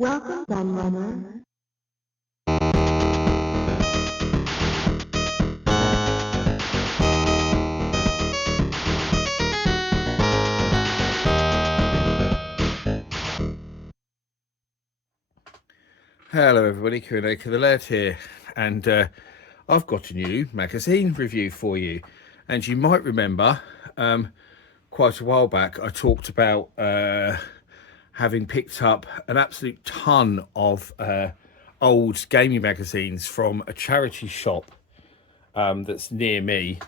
Welcome, gun runner. Hello everybody, Q&A the Laird here, and I've got a new magazine review for you. And you might remember quite a while back I talked about having picked up an absolute ton of old gaming magazines from a charity shop that's near me,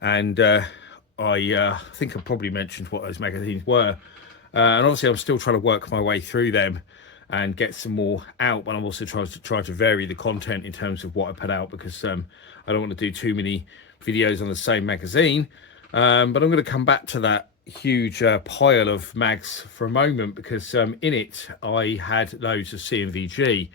and I think I probably mentioned what those magazines were, and obviously I'm still trying to work my way through them and get some more out, but I'm also trying to vary the content in terms of what I put out, because I don't want to do too many videos on the same magazine. But I'm going to come back to that huge pile of mags for a moment, because in it I had loads of C&VG,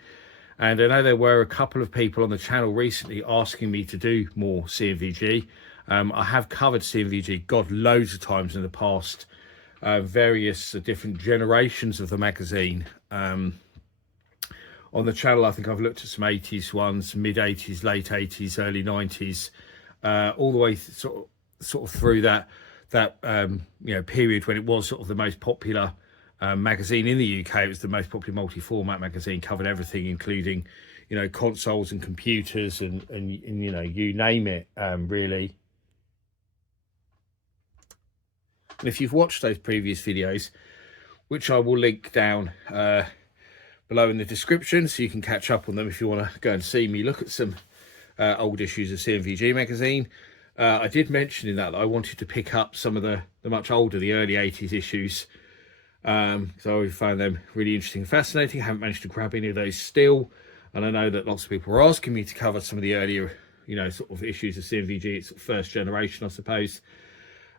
and I know there were a couple of people on the channel recently asking me to do more C&VG. I have covered C&VG, God, loads of times in the past. Various different generations of the magazine. On the channel, I think I've looked at some 80s ones, mid 80s, late 80s, early 90s, all the way sort of through that period when it was sort of the most popular magazine in the UK. It was the most popular multi-format magazine, covered everything, including consoles and computers and you name it, really. And if you've watched those previous videos, which I will link down below in the description, so you can catch up on them if you want to go and see me look at some old issues of C&VG magazine. I did mention in that I wanted to pick up some of the much older, the early 80s issues. So I always found them really interesting and fascinating. I haven't managed to grab any of those still. And I know that lots of people are asking me to cover some of the earlier, sort of issues of C&VG. It's first generation, I suppose.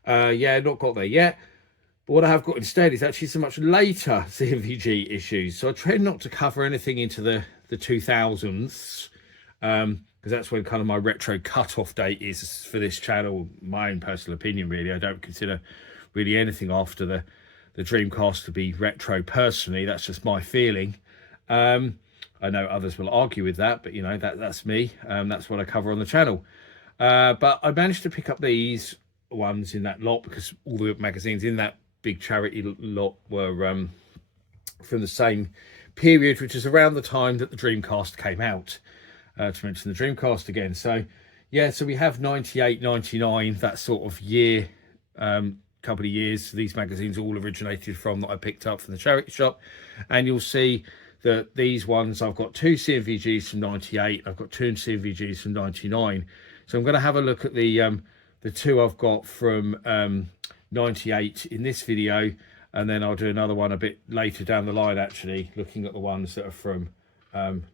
Yeah, not got there yet. But what I have got instead is actually some much later C&VG issues. So I try not to cover anything into the 2000s, because that's when kind of my retro cut-off date is for this channel. My own personal opinion, really. I don't consider really anything after the Dreamcast to be retro personally. That's just my feeling. I know others will argue with that, but that's me. That's what I cover on the channel. But I managed to pick up these ones in that lot because all the magazines in that big charity lot were from the same period, which is around the time that the Dreamcast came out, to mention the Dreamcast again. So yeah, so we have 98, 99, that sort of year, couple of years these magazines all originated from, that I picked up from the charity shop. And you'll see that these ones, I've got two C&VGs from 98, I've got two C&VGs from 99. So I'm going to have a look at the two I've got from 98 in this video, and then I'll do another one a bit later down the line, actually looking at the ones that are from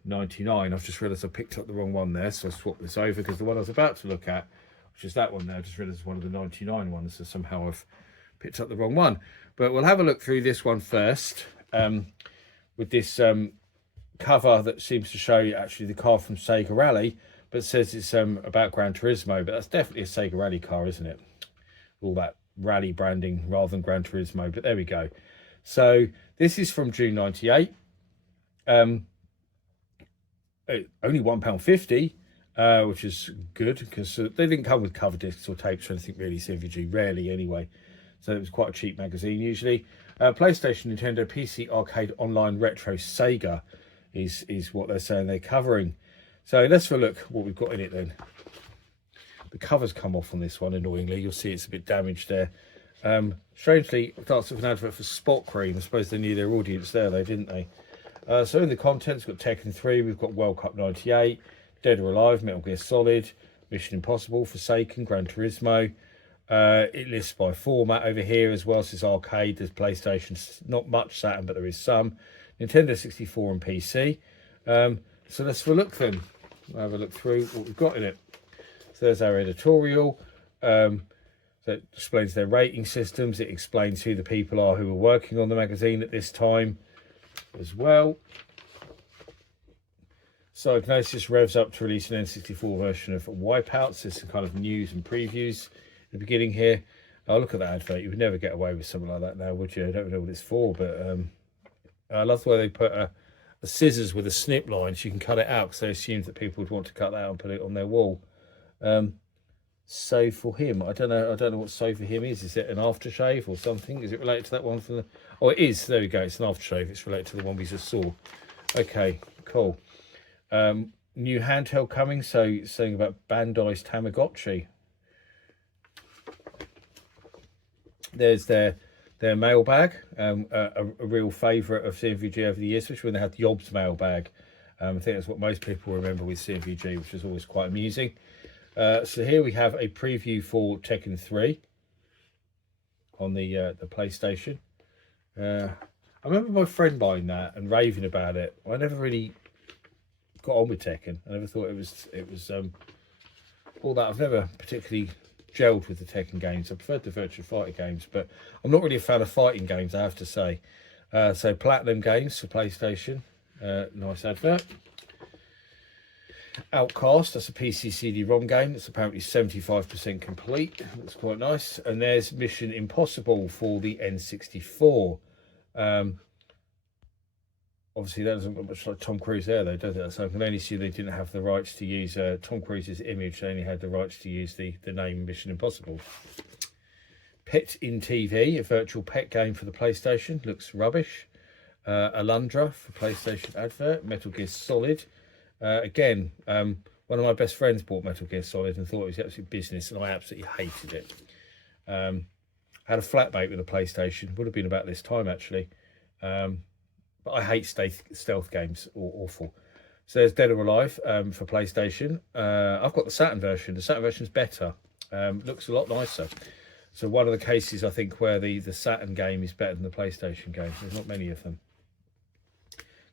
99. I've just realised I picked up the wrong one there, so I swapped this over, because the one I was about to look at, which is that one there, I just realised one of the 99 ones, so somehow I've picked up the wrong one. But we'll have a look through this one first, with this cover that seems to show you actually the car from Sega Rally, but says it's about Gran Turismo. But that's definitely a Sega Rally car, isn't it? All that rally branding rather than Gran Turismo, but there we go. So this is from June 98. Only £1.50, which is good, because they didn't come with cover discs or tapes or anything really, C&VG, rarely anyway. So it was quite a cheap magazine usually. PlayStation, Nintendo, PC, arcade, online, retro, Sega is what they're saying they're covering. So let's have a look what we've got in it then. The cover's come off on this one, annoyingly. You'll see it's a bit damaged there. Strangely, it starts with an advert for Spot Cream. I suppose they knew their audience there, though, didn't they? So in the contents, we've got Tekken 3, we've got World Cup 98, Dead or Alive, Metal Gear Solid, Mission Impossible, Forsaken, Gran Turismo. It lists by format over here as well. So it's arcade, there's PlayStation, not much Saturn, but there is some. Nintendo 64 and PC. So let's have a look then. I'll have a look through what we've got in it. So there's our editorial. So it explains their rating systems. It explains who the people are who are working on the magazine at this time as well. Psygnosis revs up to release an N64 version of Wipeouts. There's some kind of news and previews at the beginning here. Oh, look at that advert. You would never get away with something like that now, would you? I don't know what it's for, but I love the way they put a scissors with a snip line, so you can cut it out, because they assumed that people would want to cut that out and put it on their wall. So for him, I don't know what so for him is. Is it an aftershave or something? Is it related to that one from the... Oh, it is. There we go. It's an aftershave. It's related to the one we just saw. Okay, cool. New handheld coming. So saying about Bandai's Tamagotchi. There's their mailbag, a real favourite of C&VG over the years, especially when they had the Yobs mailbag. I think that's what most people remember with C&VG, which is always quite amusing. So here we have a preview for Tekken 3 on the PlayStation. I remember my friend buying that and raving about it. I never really got on with Tekken. I never thought it was all that. I've never particularly gelled with the Tekken games. I preferred the Virtua Fighter games, but I'm not really a fan of fighting games, I have to say. So Platinum Games for PlayStation. Nice advert. Outcast, that's a PC CD-ROM game. It's apparently 75% complete. Looks quite nice. And there's Mission Impossible for the N64. Obviously, that doesn't look much like Tom Cruise there, though, does it? So I can only see they didn't have the rights to use Tom Cruise's image. They only had the rights to use the name Mission Impossible. Pet in TV, a virtual pet game for the PlayStation. Looks rubbish. Alundra for PlayStation advert. Metal Gear Solid. Again, one of my best friends bought Metal Gear Solid and thought it was absolute business, and I absolutely hated it. Had a flatmate with a PlayStation. Would have been about this time, actually. But I hate stealth games. Awful. So there's Dead or Alive for PlayStation. I've got the Saturn version. The Saturn version's better. Looks a lot nicer. So one of the cases, I think, where the Saturn game is better than the PlayStation game. There's not many of them.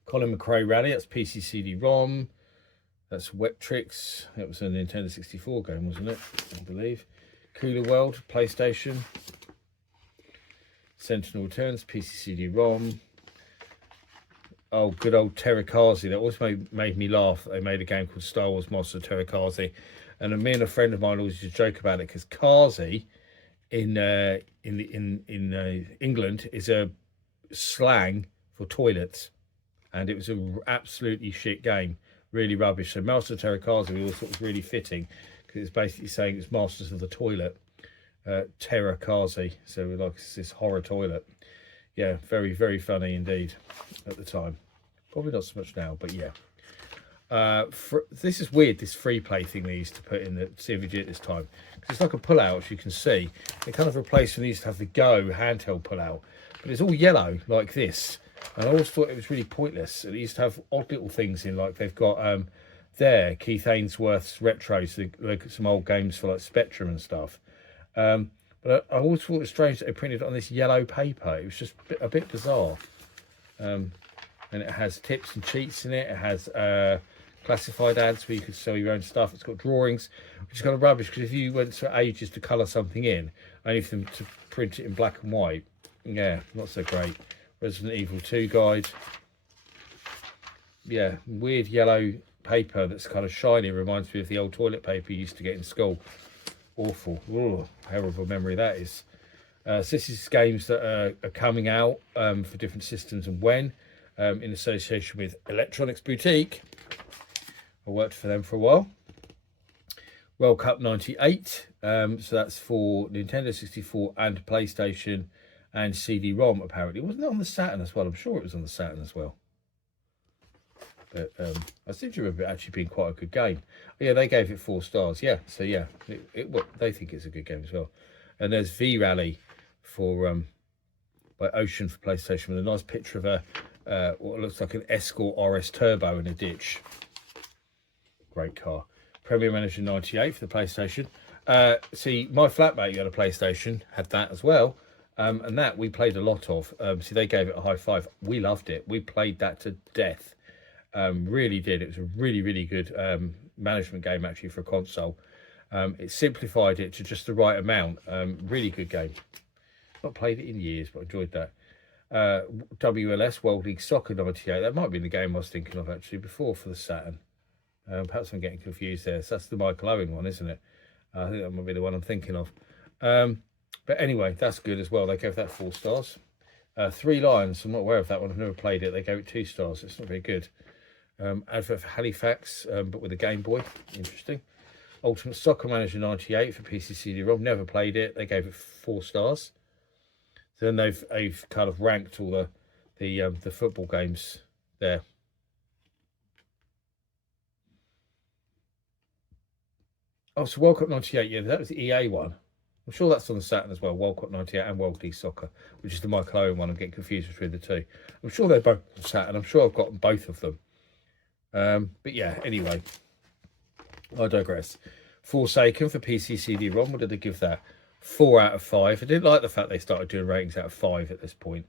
Colin McRae Rally, that's PC CD-ROM. That's Wet Tricks. That was a Nintendo 64 game, wasn't it? I believe. Cooler World, PlayStation. Sentinel Returns, PC CD-ROM. Oh, good old Terikaze. That always made me laugh. They made a game called Star Wars Master Terikaze. And me and a friend of mine always used to joke about it, because Kazi in England is a slang for toilets. And it was an absolutely shit game. Really rubbish. So Master Terikaze, we all thought was really fitting, because it's basically saying it's Masters of the Toilet. Terikaze. So like it's this horror toilet. Yeah, very, very funny indeed at the time. Probably not so much now, but yeah. This is weird, this free play thing they used to put in the C&VG at this time. Because it's like a pull-out, as you can see. It kind of replaced when they used to have the Go handheld pull-out. But it's all yellow, like this. And I always thought it was really pointless. It used to have odd little things in, like they've got there, Keith Ainsworth's retros, like some old games for like Spectrum and stuff. But I always thought it was strange that they printed it on this yellow paper. It was just a bit bizarre. And it has tips and cheats in it. It has classified ads where you could sell your own stuff. It's got drawings, which is kind of rubbish, because if you went to ages to colour something in, only for them to print it in black and white, yeah, not so great. Resident Evil 2 guide. Yeah, weird yellow paper that's kind of shiny. Reminds me of the old toilet paper you used to get in school. Awful. Ooh, terrible memory that is. So this is games that are coming out for different systems and when, in association with Electronics Boutique. I worked for them for a while. World Cup 98. So that's for Nintendo 64 and PlayStation and CD-ROM, apparently. Wasn't it on the Saturn as well? I'm sure it was on the Saturn as well. But I seem to remember it actually being quite a good game. Yeah, they gave it 4 stars. Yeah, so yeah, they think it's a good game as well. And there's V-Rally for by Ocean for PlayStation, with a nice picture of a what looks like an Escort RS Turbo in a ditch. Great car. Premier Manager 98 for the PlayStation. See, my flatmate who had a PlayStation had that as well. And that we played a lot of. See, they gave it a high 5. We loved it. We played that to death. Really did. It was a really, really good management game, actually, for a console. It simplified it to just the right amount. Really good game. Not played it in years, but enjoyed that. WLS, World League Soccer 98. That might be the game I was thinking of, actually, before for the Saturn. Perhaps I'm getting confused there. So that's the Michael Owen one, isn't it? I think that might be the one I'm thinking of. But anyway, that's good as well. They gave that 4 stars. Three Lions, I'm not aware of that one, I've never played it. They gave it 2 stars, it's not very good. Advert for Halifax, but with a Game Boy, interesting. Ultimate Soccer Manager 98 for PC CD-ROM, never played it. They gave it 4 stars. Then they've kind of ranked all the football games there. Oh, so World Cup 98, yeah, that was the EA one. I'm sure that's on the Saturn as well, World Cup 98 and World League Soccer, which is the Michael Owen one. I'm getting confused between the two. I'm sure they're both on Saturn. I'm sure I've got both of them. But yeah, anyway, I digress. Forsaken for PC CD-ROM, what did they give that? 4 out of 5. I didn't like the fact they started doing ratings out of 5 at this point.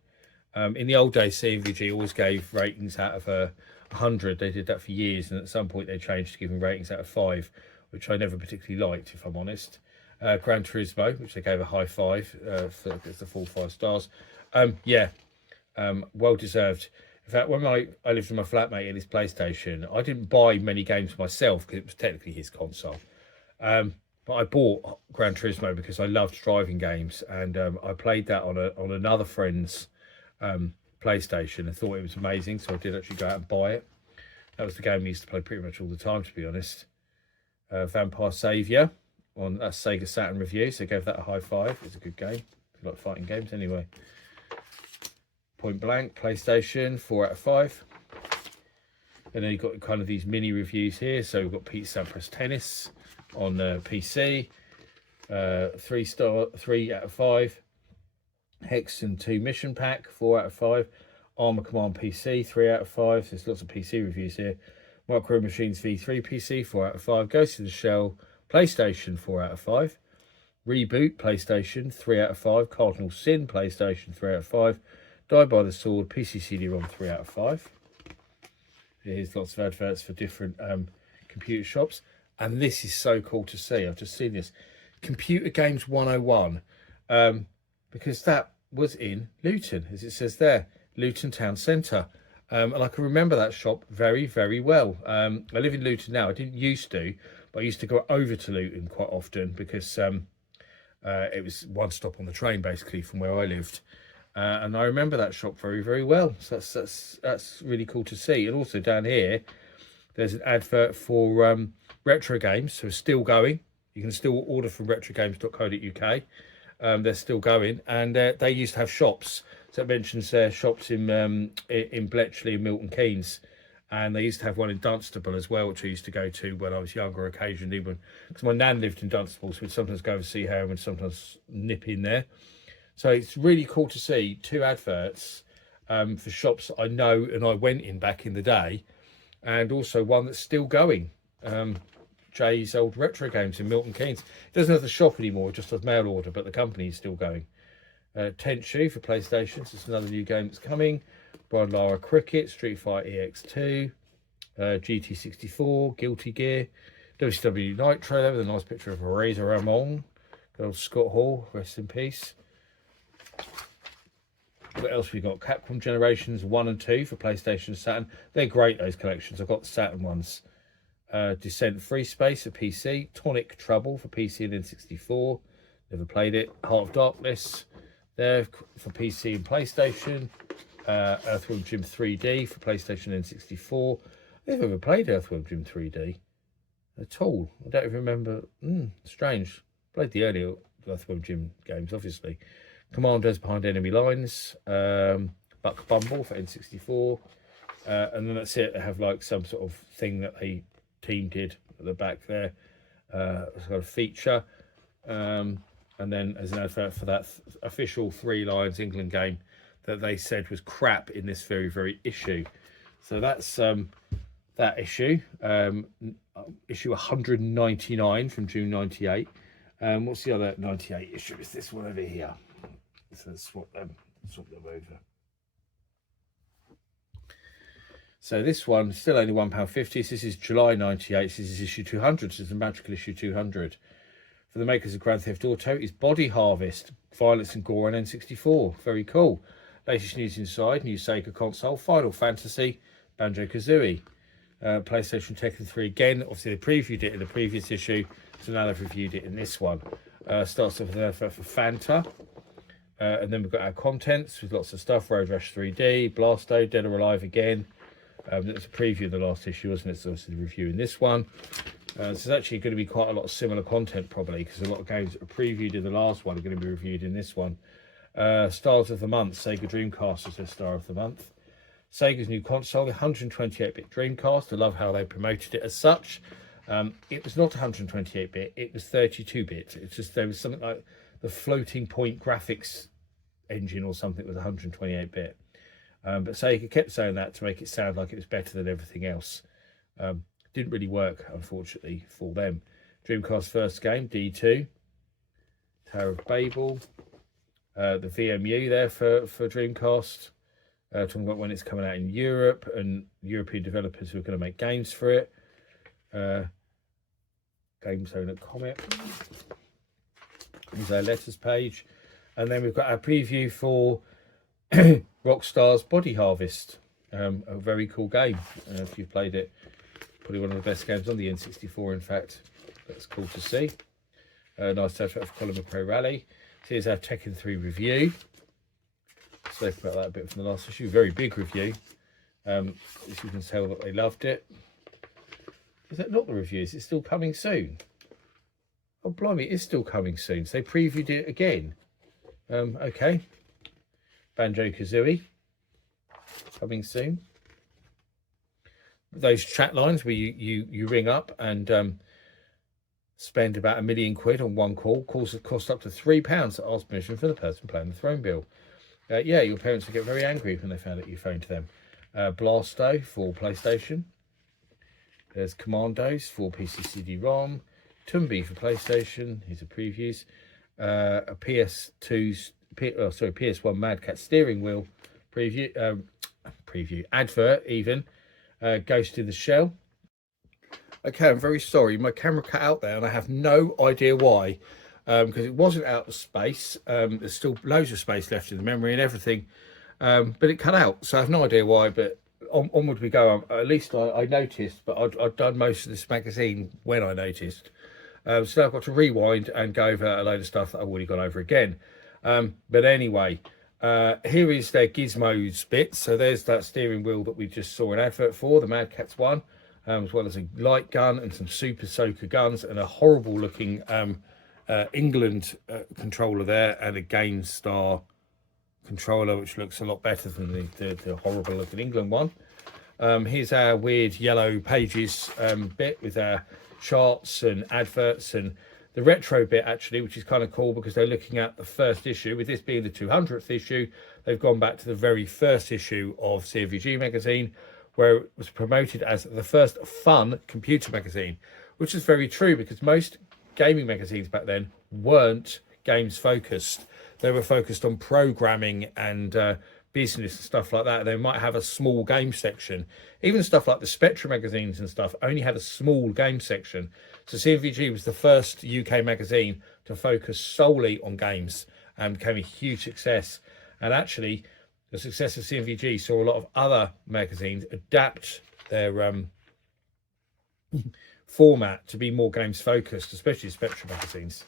In the old days, C&VG always gave ratings out of 100. They did that for years, and at some point they changed to giving ratings out of 5, which I never particularly liked, if I'm honest. Gran Turismo, which they gave a high 5 for the full 5 stars. Well deserved. In fact, when I lived with my flatmate in his PlayStation, I didn't buy many games myself because it was technically his console. But I bought Gran Turismo because I loved driving games, and I played that on another friend's PlayStation and thought it was amazing, so I did actually go out and buy it. That was the game we used to play pretty much all the time, to be honest. Vampire Savior on that Sega Saturn review, so I gave that a high 5. It's a good game. I like fighting games anyway. Point Blank PlayStation, 4 out of 5. And then you've got kind of these mini reviews here. So we've got Pete Sampras Tennis on PC, 3 out of 5. Hexen 2 Mission Pack, 4 out of 5. Armour Command PC, 3 out of 5. There's lots of PC reviews here. Micro Machines V3 PC, 4 out of 5. Ghost in the Shell PlayStation, 4 out of 5. Reboot PlayStation, 3 out of 5. Cardinal Sin PlayStation, 3 out of 5. Die by the Sword PC CD-ROM, 3 out of 5. Here's lots of adverts for different computer shops. And this is so cool to see. I've just seen this. Computer Games 101. Because that was in Luton, as it says there. Luton Town Centre. And I can remember that shop very, very well. I live in Luton now. I didn't used to, but I used to go over to Luton quite often because it was one stop on the train, basically, from where I lived. And I remember that shop very, very well. So that's really cool to see. And also down here, there's an advert for retro games. So it's still going. You can still order from retrogames.co.uk. They're still going. And they used to have shops. So it mentions shops in Bletchley and Milton Keynes. And they used to have one in Dunstable as well, which I used to go to when I was younger occasionally. Because my nan lived in Dunstable, so we'd sometimes go and see her and sometimes nip in there. So it's really cool to see 2 adverts for shops I know and I went in back in the day. And also one that's still going. Jay's Old Retro Games in Milton Keynes. It doesn't have the shop anymore, it just has mail order, but the company is still going. Tenchu for PlayStation, so it's another new game that's coming. Brian Lara Cricket, Street Fighter EX2, GT64, Guilty Gear, WCW Nitro there with a nice picture of Razor Ramon. Good old Scott Hall, rest in peace. What else we got? Capcom Generations 1 and 2 for PlayStation and Saturn. They're great, those collections. I've got the Saturn ones. Descent Free Space for PC. Tonic Trouble for PC and N64. Never played it. Heart of Darkness there for PC and PlayStation. Earthworm Jim 3D for PlayStation and N64. I've never ever played Earthworm Jim 3D at all. I don't even remember. Strange. Played the earlier Earthworm Jim games, obviously. Commandos Behind Enemy Lines. Buck Bumble for N64. And then that's it. They have like some sort of thing that a team did at the back there. It's got a feature. And then as an advert for that official 3 Lions England game that they said was crap in this very, very issue. So that's that issue. Issue 199 from June 98. What's the other 98 issue? Is this one over here? So let's swap them over. So this one, still only £1.50. This is July 98. This is issue 200. This is the magical issue 200. For the makers of Grand Theft Auto is Body Harvest, Violence and Gore on N64. Very cool. Latest news inside, new Sega console, Final Fantasy, Banjo-Kazooie. PlayStation Tekken 3 again. Obviously, they previewed it in the previous issue, so now they've reviewed it in this one. Starts off with an advert for Fanta. And then we've got our contents with lots of stuff: Road Rash 3D, Blasto, Dead or Alive again. That was a preview of the last issue, wasn't it? So obviously the review in this one. So there's actually going to be quite a lot of similar content probably, because a lot of games that were previewed in the last one are going to be reviewed in this one. Stars of the month, Sega Dreamcast is their star of the month. Sega's new console, 128-bit Dreamcast. I love how they promoted it as such. It was not 128-bit, it was 32-bit. It's just there was something like the floating point graphics engine or something was 128-bit. But Sega kept saying that to make it sound like it was better than everything else. Didn't really work, unfortunately, for them. Dreamcast first game, D2. Tower of Babel. The VMU there for Dreamcast. Talking about when it's coming out in Europe and European developers who are going to make games for it. Game Zone at Comet. Here's our letters page. And then we've got our preview for Rockstar's Body Harvest. A very cool game if you've played it. Probably one of the best games on the N64, in fact. That's cool to see. Nice to have for Colin McRae Rally. So here's our Tekken 3 review. Spoke about that a bit from the last issue. Very big review. As you can tell that they loved it. Is that not the review? Is it still coming soon? Oh, blimey, it is still coming soon. So they previewed it again. Okay. Banjo-Kazooie. Coming soon. Those chat lines where you ring up and spend about £1 million on one call. Calls that cost up to £3 to ask permission for the person playing the throne bill. Yeah, your parents would get very angry when they found out you phoned to them. Blasto for PlayStation. There's Commandos for PC CD-ROM. Tumby for PlayStation. Here's the previews. A PS1 Mad Cat steering wheel preview. Advert even. Ghost in the Shell. Okay, I'm very sorry. My camera cut out there and I have no idea why. Because it wasn't out of space. There's still loads of space left in the memory and everything. But it cut out. So I have no idea why. But onward we go. At least I noticed. But I'd done most of this magazine when I noticed. So now I've got to rewind and go over a load of stuff that I've already gone over again. But anyway, here is their gizmos bit. So there's that steering wheel that we just saw an advert for, the Mad Catz one, as well as a light gun and some Super Soaker guns and a horrible looking England controller there, and a GameStar controller, which looks a lot better than the horrible looking England one. Here's our weird yellow pages bit with our charts and adverts, and the retro bit actually, which is kind of cool because they're looking at the first issue. With this being the 200th issue, they've gone back to the very first issue of C&VG magazine, where it was promoted as the first fun computer magazine, which is very true because most gaming magazines back then weren't games focused. They were focused on programming and business and stuff like that. They might have a small game section. Even stuff like the Spectrum magazines and stuff only had a small game section. So C&VG was the first UK magazine to focus solely on games and became a huge success. And actually, the success of C&VG saw a lot of other magazines adapt their format to be more games focused, especially Spectrum magazines.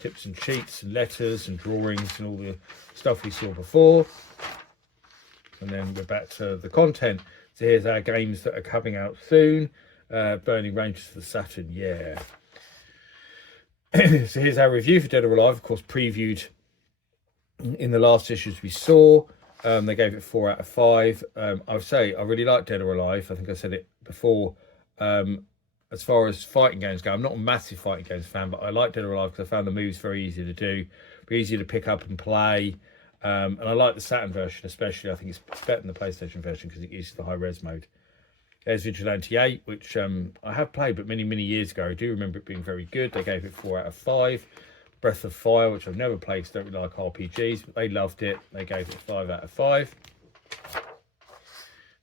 Tips and cheats and letters and drawings and all the stuff we saw before. And then we're back to the content. So here's our games that are coming out soon. Burning Rangers for the Saturn, yeah. So here's our review for Dead or Alive, of course previewed in the last issues we saw. They gave it 4 out of 5. I would say I really like Dead or Alive. I think I said it before. As far as fighting games go, I'm not a massive fighting games fan, but I like Dead or Alive because I found the moves very easy to do, very easy to pick up and play. And I like the Saturn version especially. I think it's better than the PlayStation version because it uses the high-res mode. There's Vigilante 8, which I have played, but many, many years ago. I do remember it being very good. They gave it 4 out of 5. Breath of Fire, which I've never played because I don't really like RPGs, but they loved it. They gave it 5 out of 5.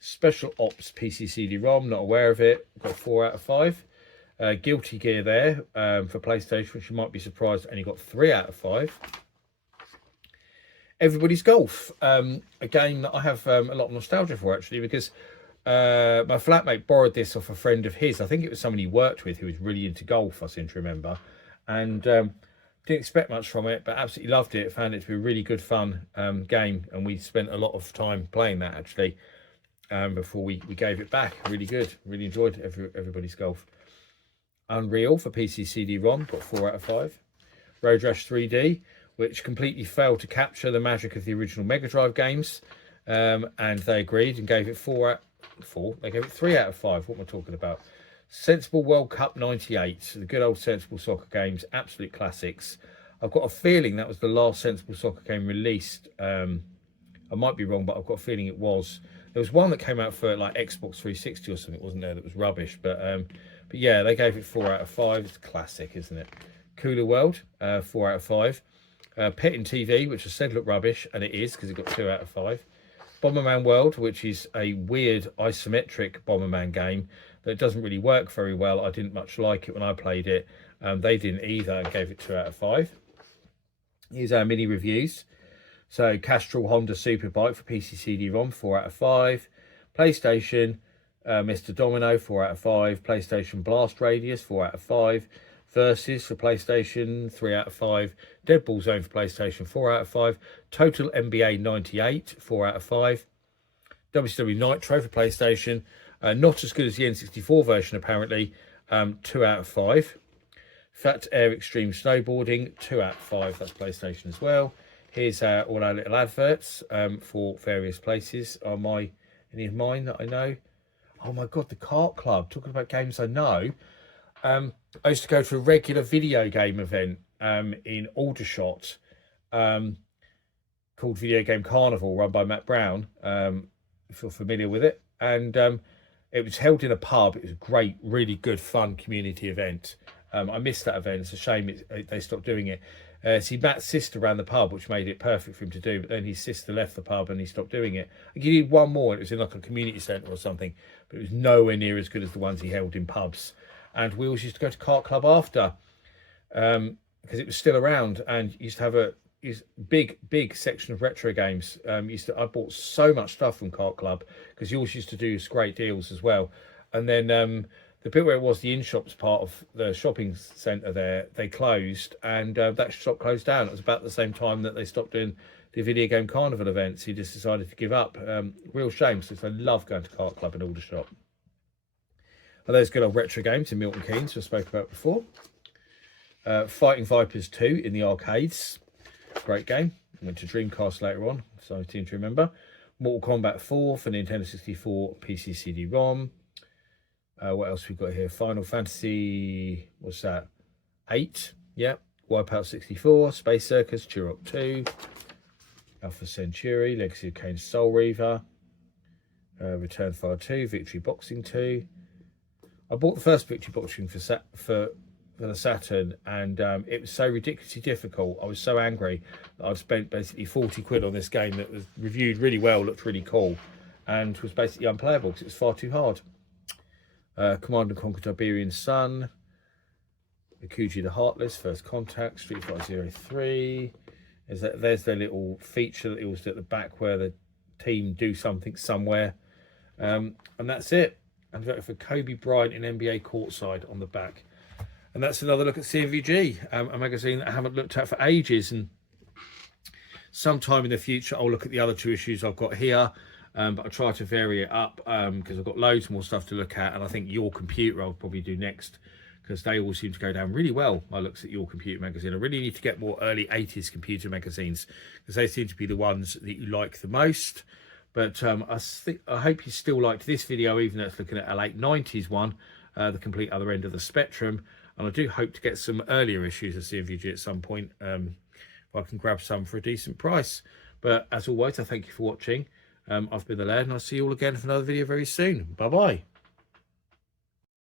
Special Ops PC CD-ROM, not aware of it. Got 4 out of 5. Guilty Gear there for PlayStation, which you might be surprised only got 3 out of 5. Everybody's Golf, a game that I have a lot of nostalgia for actually, because my flatmate borrowed this off a friend of his. I think it was someone he worked with who was really into golf, I seem to remember. And Didn't expect much from it, but absolutely loved it. Found it to be a really good fun game, and we spent a lot of time playing that actually before we gave it back. Really good. Really enjoyed everybody's golf. Unreal for PC CD-ROM, got 4 out of 5. Road Rash 3D, which completely failed to capture the magic of the original Mega Drive games, and they agreed and gave it 4. They gave it 3 out of 5. What am I talking about? Sensible World Cup 98, the good old Sensible Soccer games, absolute classics. I've got a feeling that was the last Sensible Soccer game released. I might be wrong, but I've got a feeling it was. There was one that came out for like Xbox 360 or something, wasn't there? That was rubbish, but yeah, they gave it 4 out of 5. It's classic, isn't it? Cooler World, 4 out of 5. Petting TV, which I said looked rubbish, and it is because it got 2 out of 5. Bomberman World, which is a weird isometric Bomberman game that doesn't really work very well. I didn't much like it when I played it. They didn't either and gave it 2 out of 5. Here's our mini reviews. So Castrol Honda Superbike for PC CD-ROM, 4 out of 5. PlayStation, Mr. Domino, 4 out of 5. PlayStation Blast Radius, 4 out of 5. Versus for PlayStation, 3 out of 5. Deadball Zone for PlayStation, 4 out of 5. Total NBA 98, 4 out of 5. WCW Nitro for PlayStation, not as good as the N64 version apparently, 2 out of 5. Fat Air Extreme Snowboarding, 2 out of 5. That's PlayStation as well. Here's all our little adverts for various places. Any of mine that I know? Oh my God, the Kart Club. Talking about games I know. I used to go to a regular video game event in Aldershot called Video Game Carnival, run by Matt Brown, if you're familiar with it. And it was held in a pub. It was a great, really good, fun community event. I missed that event. It's a shame they stopped doing it. See, Matt's sister ran the pub, which made it perfect for him to do, but then his sister left the pub and he stopped doing it. He did one more, and it was in like a community centre or something, but it was nowhere near as good as the ones he held in pubs. And we always used to go to Kart Club after, because it was still around, and used to have a big section of retro games. I bought so much stuff from Kart Club because you always used to do great deals as well. And then the bit where it was the in-shops part of the shopping centre there, they closed, and that shop closed down. It was about the same time that they stopped doing the Video Game Carnival events. He just decided to give up. Real shame, since I love going to Kart Club in Aldershot. And those good old retro games in Milton Keynes, I spoke about before. Fighting Vipers 2 in the arcades. Great game. Went to Dreamcast later on, so I seem to remember. Mortal Kombat 4 for Nintendo 64 PC CD-ROM. What else we got here? Final Fantasy, what's that? 8, yeah. Wipeout 64, Space Circus, Turok 2, Alpha Centauri, Legacy of Kain Soul Reaver, Return Fire 2, Victory Boxing 2. I bought the first Victory Boxing for the Saturn, and it was so ridiculously difficult. I was so angry that I'd spent basically 40 quid on this game that was reviewed really well, looked really cool, and was basically unplayable because it was far too hard. Command & Conquer Tiberian Sun, Akuji the Heartless, First Contact, Street Fighter 03. There's their little feature that was at the back where the team do something somewhere. And that's it. And for Kobe Bryant in NBA courtside on the back. And that's another look at C&VG, a magazine that I haven't looked at for ages. And sometime in the future, I'll look at the other 2 issues I've got here. But I try to vary it up because I've got loads more stuff to look at, and I think Your Computer I'll probably do next because they all seem to go down really well. I looked at Your Computer magazine. I really need to get more early 80s computer magazines because they seem to be the ones that you like the most. But I hope you still liked this video, even though it's looking at a late 90s one, the complete other end of the spectrum. And I do hope to get some earlier issues of C&VG at some point if I can grab some for a decent price. But as always, I thank you for watching. I've been the Lad, and I'll see you all again for another video very soon. Bye bye.